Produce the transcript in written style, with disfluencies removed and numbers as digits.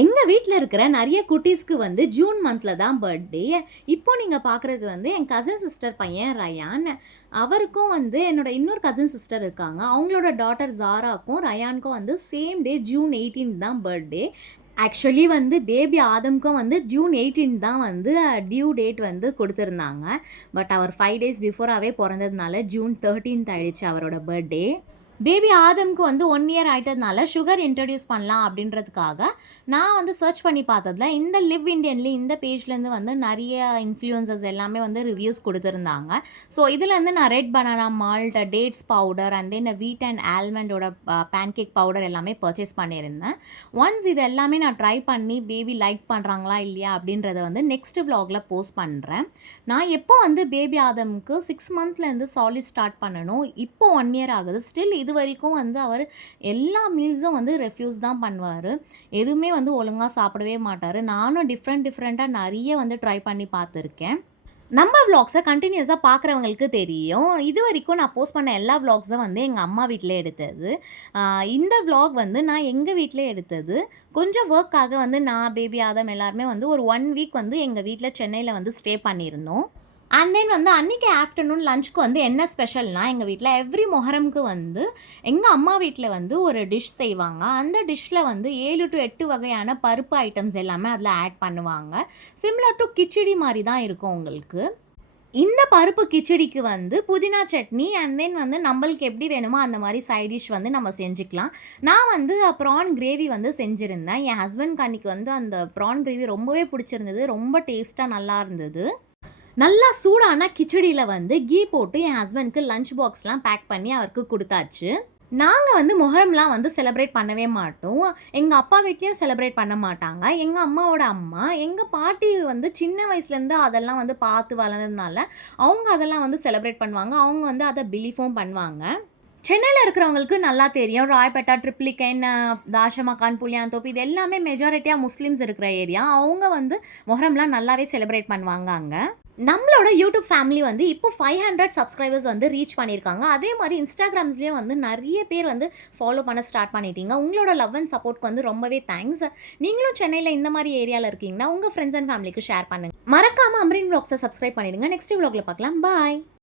எங்கள் வீட்டில் இருக்கிற நிறைய குட்டீஸ்க்கு வந்து ஜூன் மந்தில் தான் பர்த்டே. இப்போ நீங்கள் பார்க்குறது வந்து என் கசின் சிஸ்டர் பையன் ரயான். அவருக்கும் வந்து என்னோட இன்னொரு கசின் சிஸ்டர் இருக்காங்க. அவங்களோட டாட்டர் ஜாராக்கும் ரயானுக்கும் வந்து சேம் டே ஜூன் 18 தான் பர்த்டே. ஆக்சுவலி வந்து பேபி ஆதம்க்கும் வந்து ஜூன் 18 தான் வந்து டியூ டேட் வந்து கொடுத்துருந்தாங்க. பட் அவர் 5 டேஸ் பிஃபோராகவே பிறந்ததுனால ஜூன் 13 ஆயிடுச்சு அவரோட பர்த்டே. பேபி ஆதம்க்கு வந்து 1 இயர் ஆகிட்டதுனால சுகர் இன்ட்ரடியூஸ் பண்ணலாம் அப்படின்றதுக்காக நான் வந்து சர்ச் பண்ணி பார்த்ததுல இந்த லிவ் இண்டியன்லேயே இந்த பேஜ்லேருந்து வந்து நிறைய இன்ஃப்ளூயன்சர்ஸ் எல்லாமே வந்து ரிவ்யூஸ் கொடுத்துருந்தாங்க. ஸோ இதுலேருந்து நான் red banana malt, dates powder and then wheat and ஆல்மண்டோட பேன்கேக் பவுடர் எல்லாமே பர்ச்சேஸ் பண்ணியிருந்தேன். ஒன்ஸ் இது எல்லாமே நான் ட்ரை பண்ணி பேபி லைக் பண்ணுறாங்களா இல்லையா அப்படின்றத வந்து நெக்ஸ்ட் விலாகில் போஸ்ட் பண்ணுறேன். நான் எப்போ வந்து பேபி ஆதம்க்கு 6 மந்த்லேருந்து சாலிட் ஸ்டார்ட் பண்ணணும், இப்போ 1 இயர் ஆகுது. ஸ்டில் இது வரைக்கும் வந்து அவர் எல்லா மீல்ஸும் வந்து ரெஃப்யூஸ் தான் பண்ணுவார். எதுவுமே வந்து ஒழுங்காக சாப்பிடவே மாட்டார். நானும் டிஃப்ரெண்ட்டாக நிறைய வந்து ட்ரை பண்ணி பார்த்துருக்கேன். நம்ம விலாக்ஸை கண்டினியூஸாக பார்க்குறவங்களுக்கு தெரியும். இது வரைக்கும் நான் போஸ்ட் பண்ண எல்லா விலாக்ஸும் வந்து எங்கள் அம்மா வீட்டிலே எடுத்தது. இந்த விலாக் வந்து நான் எங்கள் வீட்டிலே எடுத்தது. கொஞ்சம் ஒர்க்காக வந்து நான், பேபி ஆதம் எல்லாருமே வந்து ஒரு 1 வீக் வந்து எங்கள் வீட்டில் சென்னையில் வந்து ஸ்டே பண்ணியிருந்தோம். அண்ட் தென் வந்து அன்றைக்கி ஆஃப்டர்நூன் லஞ்சுக்கு வந்து என்ன ஸ்பெஷல்னால், எங்கள் வீட்டில் எவ்ரி மொஹரம்க்கு வந்து எங்கள் அம்மா வீட்டில் வந்து ஒரு டிஷ் செய்வாங்க. அந்த டிஷ்ஷில் வந்து 7 to 8 வகையான பருப்பு ஐட்டம்ஸ் எல்லாமே அதில் ஆட் பண்ணுவாங்க. சிமிலர் டு கிச்சடி மாதிரி தான் இருக்கும் உங்களுக்கு. இந்த பருப்பு கிச்சடிக்கு வந்து புதினா சட்னி அண்ட் தென் வந்து நம்மளுக்கு எப்படி வேணுமோ அந்த மாதிரி சைட் டிஷ் வந்து நம்ம செஞ்சுக்கலாம். நான் வந்து ப்ரான் கிரேவி வந்து செஞ்சுருந்தேன். என் ஹஸ்பண்ட்க்கு அன்றைக்கி வந்து அந்த ப்ரான் கிரேவி ரொம்பவே பிடிச்சிருந்தது. ரொம்ப டேஸ்ட்டாக நல்லா இருந்தது. நல்லா சூடான கிச்சடியில் வந்து கீ போட்டு என் ஹஸ்பண்ட்க்கு லஞ்ச் பாக்ஸ்லாம் பேக் பண்ணி அவருக்கு கொடுத்தாச்சு. நாங்கள் வந்து மொஹரம்லாம் வந்து செலிப்ரேட் பண்ணவே மாட்டோம். எங்கள் அப்பா வீட்லேயும் செலிப்ரேட் பண்ண மாட்டாங்க. எங்கள் அம்மாவோட அம்மா, எங்கள் பாட்டி வந்து சின்ன வயசுலேருந்து அதெல்லாம் வந்து பார்த்து வளர்ந்ததுனால அவங்க அதெல்லாம் வந்து செலிப்ரேட் பண்ணுவாங்க. அவங்க வந்து அதை பிலீஃபும் பண்ணுவாங்க. சென்னையில் இருக்கிறவங்களுக்கு நல்லா தெரியும். ராயப்பேட்டா, ட்ரிப்ளிகேன், தாஷமக்கான், புளியாந்தோப்பு இது எல்லாமே மெஜாரிட்டியாக முஸ்லீம்ஸ் இருக்கிற ஏரியா. அவங்க வந்து மொஹரம்லாம் நல்லாவே செலிப்ரேட் பண்ணுவாங்க அங்கே. நம்மளோட யூடியூப் ஃபேமிலி வந்து இப்போ 500 சப்ஸ்கிரைபர்ஸ் வந்து ரீச் பண்ணியிருக்காங்க. அதே மாதிரி இன்ஸ்டாகிராம்ஸ்லேயும் வந்து நிறைய பேர் வந்து ஃபாலோ பண்ண ஸ்டார்ட் பண்ணிட்டீங்க. உங்களோட லவ் அண்ட் சப்போர்ட்க்கு வந்து ரொம்பவே தேங்க்ஸ். நீங்களும் சென்னையில் இந்த மாதிரி ஏரியாவில் இருக்கீங்கன்னா உங்கள் ஃப்ரெண்ட்ஸ் அண்ட் ஃபேமிலிக்கு ஷேர் பண்ணுங்கள். மறக்காமல் அம்ரின் விலாக்ஸை சப்ஸ்கிரைப் பண்ணிடுங்க. நெக்ஸ்ட் விலாகில் பார்க்கலாம். பாய்.